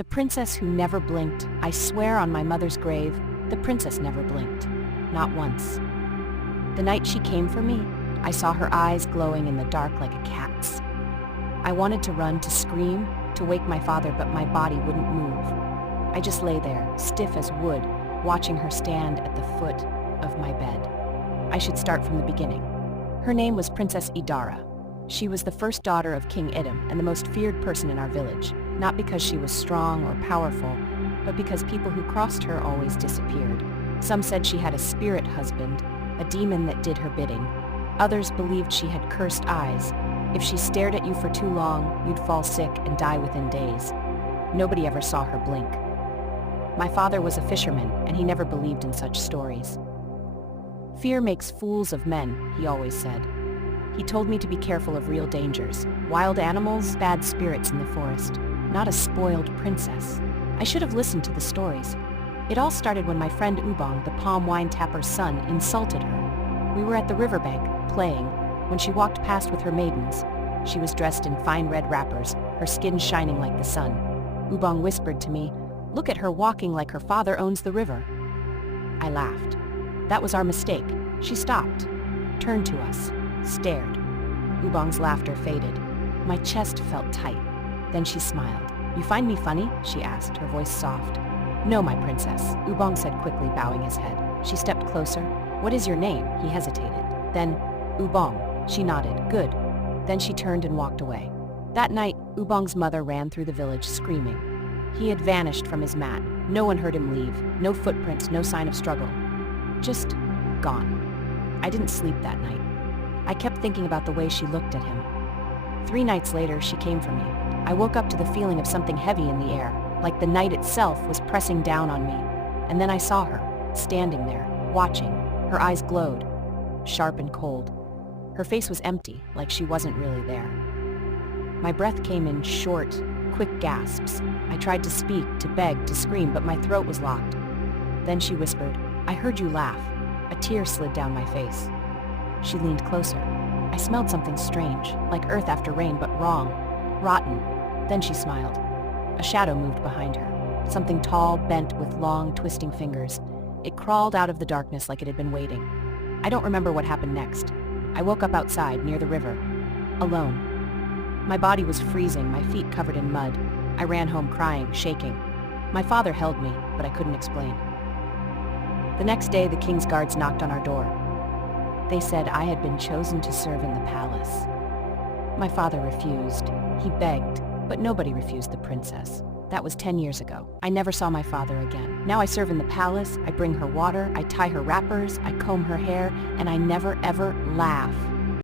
The princess who never blinked. I swear on my mother's grave, the princess never blinked. Not once. The night she came for me, I saw her eyes glowing in the dark like a cat's. I wanted to run, to scream, to wake my father, but my body wouldn't move. I just lay there, stiff as wood, watching her stand at the foot of my bed. I should start from the beginning. Her name was Princess Idara. She was the first daughter of King Idam and the most feared person in our village, not because she was strong or powerful, but because people who crossed her always disappeared. Some said she had a spirit husband, a demon that did her bidding. Others believed she had cursed eyes. If she stared at you for too long, you'd fall sick and die within days. Nobody ever saw her blink. My father was a fisherman, and he never believed in such stories. Fear makes fools of men, he always said. He told me to be careful of real dangers, wild animals, bad spirits in the forest, not a spoiled princess. I should have listened to the stories. It all started when my friend Ubong, the palm wine tapper's son, insulted her. We were at the riverbank, playing, when she walked past with her maidens. She was dressed in fine red wrappers, her skin shining like the sun. Ubong whispered to me, "Look at her walking like her father owns the river." I laughed. That was our mistake. She stopped, turned to us, stared. Ubong's laughter faded. My chest felt tight. Then she smiled. "You find me funny?" she asked, her voice soft. "No, my princess," Ubong said quickly, bowing his head. She stepped closer. "What is your name?" He hesitated. Then, "Ubong." She nodded. "Good." Then she turned and walked away. That night, Ubong's mother ran through the village screaming. He had vanished from his mat. No one heard him leave. No footprints, no sign of struggle. Just gone. I didn't sleep that night. I kept thinking about the way she looked at him. 3 nights later, she came for me. I woke up to the feeling of something heavy in the air, like the night itself was pressing down on me. And then I saw her, standing there, watching. Her eyes glowed, sharp and cold. Her face was empty, like she wasn't really there. My breath came in short, quick gasps. I tried to speak, to beg, to scream, but my throat was locked. Then she whispered, "I heard you laugh." A tear slid down my face. She leaned closer. I smelled something strange, like earth after rain, but wrong, rotten. Then she smiled. A shadow moved behind her, something tall, bent with long, twisting fingers. It crawled out of the darkness like it had been waiting. I don't remember what happened next. I woke up outside, near the river, alone. My body was freezing, my feet covered in mud. I ran home crying, shaking. My father held me, but I couldn't explain. The next day, the king's guards knocked on our door. They said I had been chosen to serve in the palace. My father refused. He begged, but nobody refused the princess. That was 10 years ago. I never saw my father again. Now I serve in the palace, I bring her water, I tie her wrappers, I comb her hair, and I never ever laugh.